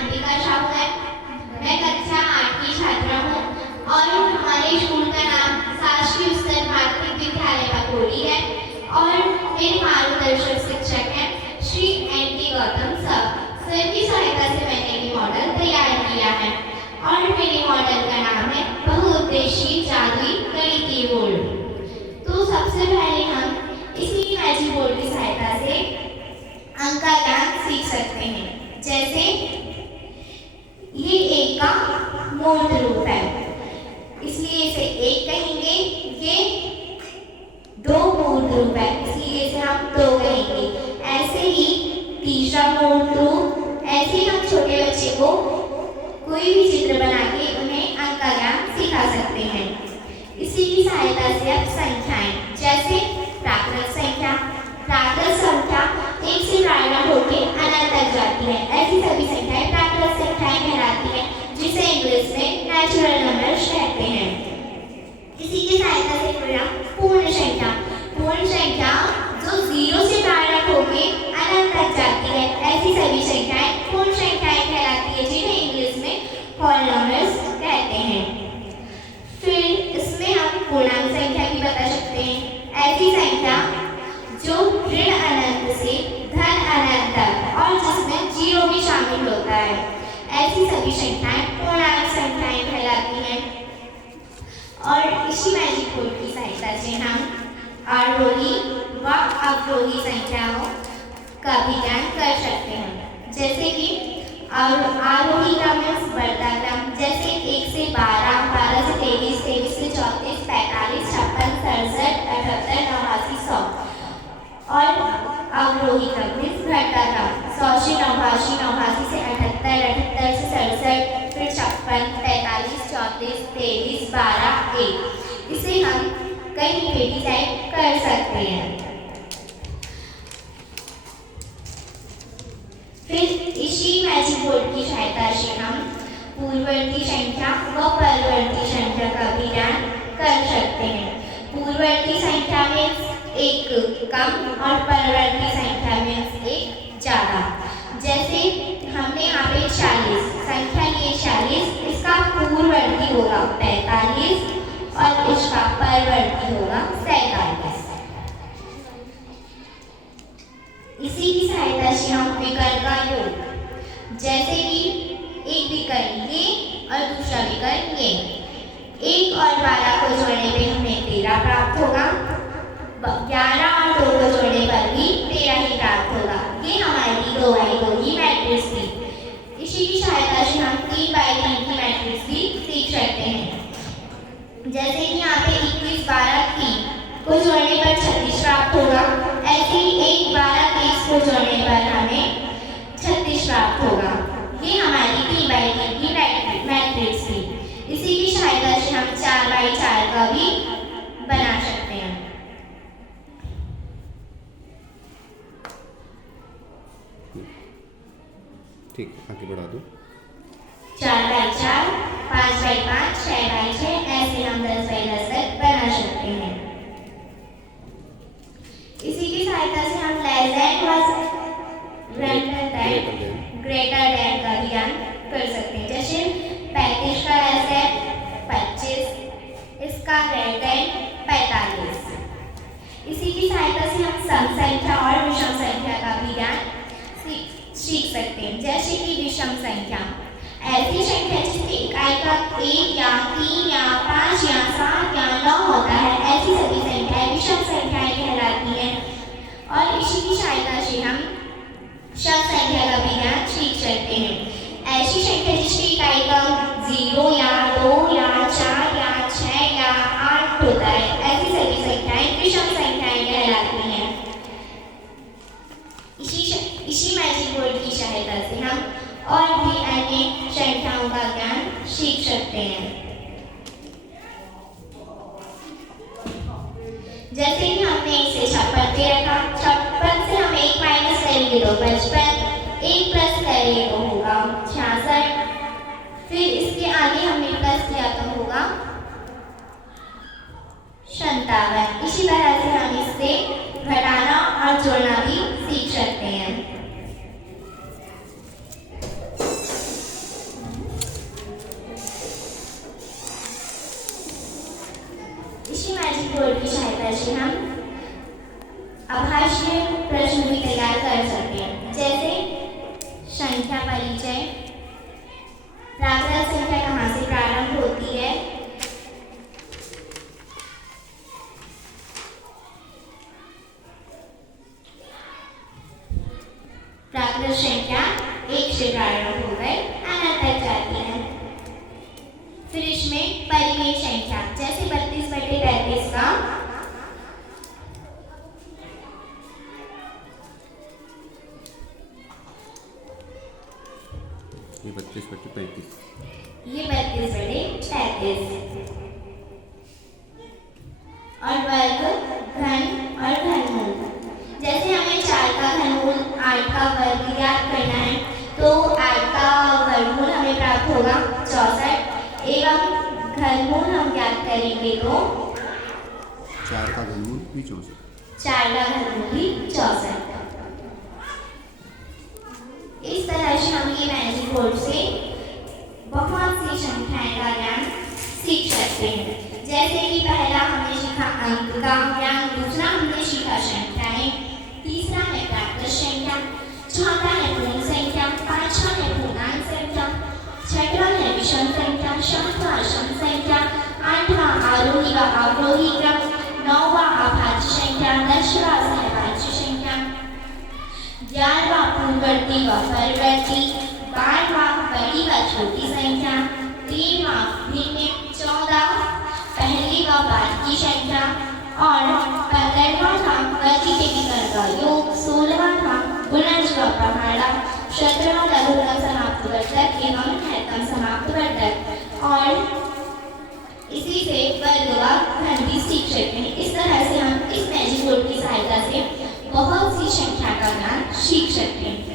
अंबिका साहू है। मैं कक्षा 8 की छात्रा हूँ और हमारे स्कूल का नाम शासकीय उच्चतर माध्यमिक विद्यालय बकोली है और मेरे मार्गदर्शक शिक्षक हैं Shri NT. Gautam sir. Sir की सहायता से मैंने ये मॉडल तैयार किया है और मेरे मॉडल का नाम है बहुउद्देशीय जादुई गणितीय बोर्ड। तो सबसे पहले हम इसी मैजिक बोर्ड की सहायता से अंक का ज्ञान सीख सकते हैं। जैसे ये एक का मूर्त रूप है, इसलिए इसे एक कहेंगे। ये दो मूर्त रूप है, इसलिए इसे हम दो कहेंगे। ऐसे ही तीसरा मूर्त रूप, ऐसे ही हम छोटे बच्चे को कोई भी चित्र बना के उन्हें अंक का ज्ञान सिखा सकते हैं। इसी की सहायता से अब संख्याएं, जैसे प्राकृत संख्या। प्राकृत संख्या एक से प्रारंभ होकर अनंत तक जाती है। ऐसी सभी संख्याएं प्राकृत संख्याएं कहलाती हैं, जिसे इंग्लिश में नेचुरल नंबर्स कहते हैं। इसी की सहायता से फिर हम पूर्ण संख्या। पूर्ण संख्या जो 0 से प्रारंभ होकर अनंत तक जाती है, ऐसी सभी संख्याएं पूर्ण संख्याएं कहलाती है, जिन्हें इंग्लिश में होल नंबर्स कहते हैं। फिर इसमें हम पूर्णांक संख्या भी बता सकते हैं। ऐसी संख्या जो ऋण अनंत से धन अनंत तक और जिसमें 0 भी शामिल होता है, ऐसी सभी संख्याएं पूर्णांक संख्याएं कहलाती हैं। और इसी मैजिक बोर्ड की सहायता से हम आरोही व अवरोही संख्याओं का भी ज्ञान कर सकते हैं। जैसे कि आरोही क्रम में बढ़ता क्रम, जैसे 1 से 12, 12 से 23, 23 से 34, 45, 56, 67, 78, 89, 100। और अवरोही क्रम में घटता क्रम 100 से 89, 89 से 78, 78 से 67, फिर 56, 45, 34, 23, 12, 1। इसे हम कहीं पे भी टाइप कर सकते हैं। फिर इसी मैजिक बोर्ड की सहायता से हम पूर्ववर्ती संख्या व परवर्ती संख्या का भी ज्ञान कर सकते हैं। पूर्ववर्ती संख्या में एक कम और परवर्ती संख्या में एक ज्यादा। जैसे हमने यहाँ पे 40 संख्या ली, 40, इसका पूर्ववर्ती होगा 45 और इसका परवर्ती होगा 47। इसी की सहायता से हम विकर्ण का योग, जैसे कि एक विकर्ण ये और दूसरा विकर्ण ये, 1 और 12 को जोड़ने पे हमें 13 प्राप्त होगा। 11 और 2 को जोड़ने पर भी 13 ही प्राप्त होगा। ये हमारी 2x2 की मैट्रिक्स थी। इसी की सहायता से हम 3x3 की मैट्रिक्स भी सीख सकते हैं। जैसे कि यहाँ पे 21, 12, 3 को जोड़ने पर 36 प्राप्त होगा। ऐसे ही 1, 12, 23 को जोड़ने पर हमें 36 प्राप्त होगा। ये हमारी 3x3 की मैट्रिक्स थी। इसी की सहायता से हम 4x4 का भी बना सकते हैं। ठीक, आगे बढ़ा दो। 4x4, 5x5, 6x6, ऐसे हम 10x10 तक बना सकते हैं। इसी की सहायता से हम लेस देन व ग्रेटर देन का भी ज्ञान कर सकते हैं। जैसे 35 का लेस देन 25, इसका ग्रेटर देन 45। इसी की सहायता से हम सम संख्या और विषम संख्या का भी ज्ञान सीख सकते हैं। जैसे कि विषम संख्या ऐसी संख्या जिसमें इकाई का 1 या 3 या 5 या 7 या 9 होता है, ऐसी सभी संख्याएं विषम संख्याएं कहलाती हैं। और इसी की सहायता से हम सम संख्या का भी ज्ञान सीख सकते हैं। ऐसी संख्या जिसकी इकाई का 0 या 2 या 4 या 6 या 8 होता है, ऐसी सभी संख्याएं विषम संख्याएं कहलाती हैं। इसी मैजिक बोर्ड की सहायता से हम और भी अन्य संख्याओं का ज्ञान सीख सकते हैं। जैसे कि हमने इसे 56 पे रखा, 56 से हम 1 माइनस करेंगे तो 55, 1 प्लस करेंगे तो होगा 66, फिर इसके आगे हमने प्लस किया तो होगा 57। इसी तरह से हम इससे घटाना और जोड़ना भी सीख सकते हैं। से हम आभासीय प्रश्न भी तैयार कर सकते हैं, जैसे संख्या परिचय, प्राकृत संख्या कहाँ से प्रारंभ होती है, प्राकृत संख्या 1 से प्रारंभ होकर अनंत तक जाती है। फिर इसमें परिमेय संख्या, जैसे 32/33 का ये 32/35, ये 32/33 और वर्ग, घन और घनमूल, जैसे हमें 4 का घनमूल 8 का वर्ग ज्ञात करना है तो 8 का वर्गमूल हमें प्राप्त होगा 64 एवं घनमूल हम ज्ञात करेंगे तो 4 का घनमूल भी 64। 4 का घनमूल भी 64। इस तरह से हम ये मैजिक बोर्ड से बहुत सी संख्याएं का ज्ञान सीख सकते हैं। जैसे कि पहला हमने सीखा अंक का ज्ञान, दूसरा हमने सीखा संख्याएं, तीसरा है प्राकृत संख्या, चौथा है पूर्ण संख्या, पांचवा है पूर्णांक संख्या, छठवां है विषम संख्या, सातवां असम संख्या, आठवां आरोही व अवरोही क्रम, नौवां अभाज्य संख्या, 10वां सहभाज्य संख्या, 11वां पूर्ववर्ती व परवर्ती, 12वां बड़ी व छोटी संख्या, 13वां भिन्न, 14 पहली व बाद की संख्या और 15वां था प्रतिनिधिकरण का योग, 16वां था गुणज व पहाड़ा, 17वां लघुगण समाप्तवर्धक एवं महत्तम समाप्तवर्धक और इसी से वर्ग व घन भी सीख सकते हैं। इस तरह से हम इस मैजिक बोर्ड की सहायता से बहुत सी संख्या का ज्ञान सीख सकते हैं।